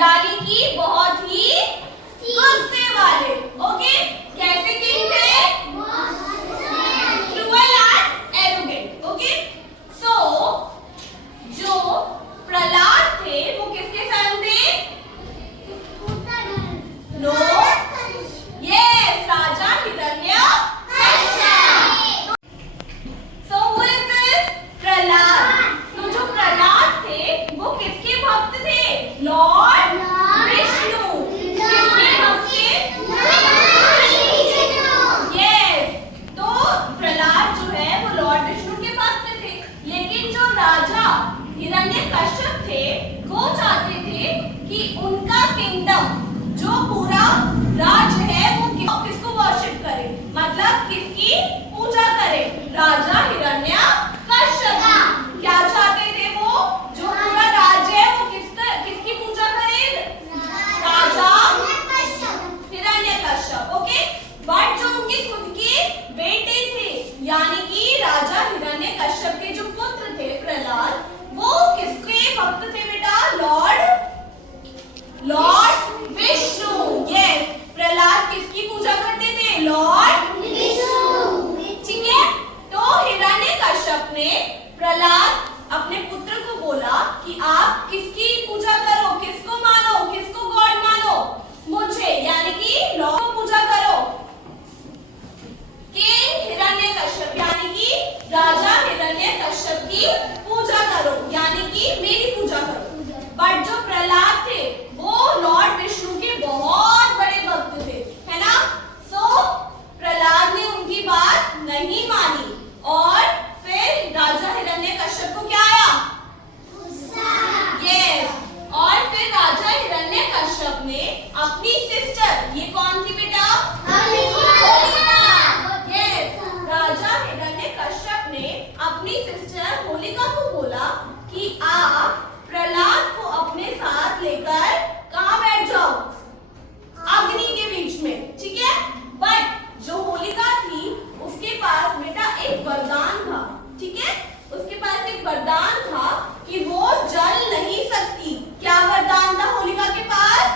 यानी कि बहुत ही गुस्से वाले। ओके, कैसे किंग थे? Cruel and arrogant. Okay, so जो प्रहलाद थे वो किसके सन थे? नो, यस, राजा Hiranyakashyap. So who is this? Prahlad. तो जो प्रहलाद थे वो किसके भक्त थे? लॉर्ड विष्णु। किसके भक्त थे? यस, तो प्रहलाद जो है वो लॉर्ड विष्णु के भक्त थे। लेकिन जो राजा हिरण्यकश्यप थे वो चाहते थे कि उनका किंगडम, जो पूरा राज्य है, वो किसको वर्शिप करे, मतलब किसकी पूजा करे? राजा हिरण्यकश्यप। क्या चाहते थे वो? जो पूरा राज्य है वो किसकी पूजा करे? राजा हिरण्यकश्यप। ओके, बट जो उनके खुद के बेटे थे, यानी कि राजा हिरण्यकश्यप के जो पुत्र थे प्रहलाद, वो किसके भक्त थे बेटा? लॉर्ड विष्णु। यस, प्रहलाद किसकी पूजा करते थे? लॉर्ड विष्णु। ठीक है, तो हिरण्यकश्यप ने प्रहलाद अपने पुत्र को बोला कि आप किसकी पूजा करो, किसको मानो, किसको गॉड मानो? मुझे, यानी कि लॉर्ड को पूजा करो। किंग हिरण्यकश्यप, यानी कि राजा हिरण्यकश्यप की पूजा करो, यानी कि मेरी पूजा करो। बट जो प्रहलाद थे वो लॉर्ड विष्णु के बहुत बड़े भक्त थे, है ना? सो प्रहलाद ने उनकी बात नहीं मानी और फिर राजा हिरण्यकश्यप को क्या आया? यस, और फिर राजा हिरण्यकश्यप ने अपनी सिस्टर, ये कौन थी बेटा? होलिका। यस, राजा हिरण्यकश्यप ने अपनी सिस्टर होलिका को बोला कि आप प्रहलाद को अपने साथ लेकर कहां बैठ जाओ? अग्नि के बीच में। ठीक है, बट जो होलिका थी उसके पास बेटा एक वरदान था। ठीक है, उसके पास एक वरदान था कि वो जल नहीं सकती। क्या वरदान था होलिका के पास?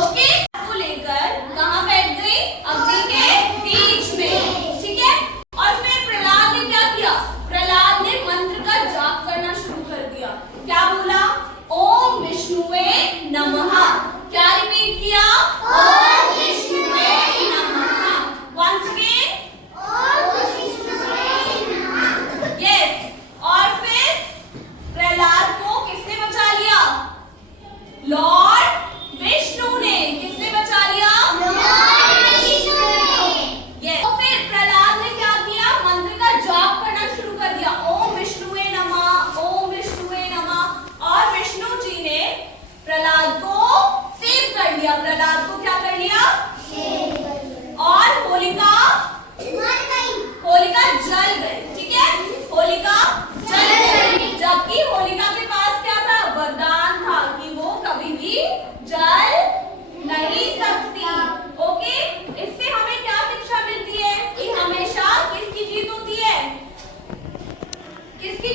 ओके, को लेकर कहां बैठ गई? अग्नि के बीच में। ठीक है, और फिर प्रहलाद ने क्या किया? प्रहलाद ने मंत्र का जाप करना शुरू कर दिया। क्या बोला? ओम विष्णुवे नमः। क्या रिपीट किया? ओम विष्णुवे नमः। वंस अगेन, ओम विष्णुवे नमः। यस, और फिर प्रहलाद को किसने बचा लिया? लॉर्ड विष्णु ने। किसने बचा लिया? लॉर्ड विष्णु ने। यस, तो फिर प्रहलाद ने क्या किया? मंत्र का जाप करना शुरू कर दिया। ओम विष्णुवे नमः, ओम विष्णुवे नमः। और विष्णु जी ने प्रहलाद को सेव कर लिया। प्रहलाद को क्या कर लिया? और होलिका जल गई। ठीक है, होलिका जल गई, जबकि होलिका के पास क्या था? वरदान था कि वो कभी भी जल नहीं सकती। ओके, इससे हमें क्या शिक्षा मिलती है? कि हमेशा किसकी जीत होती है? किसकी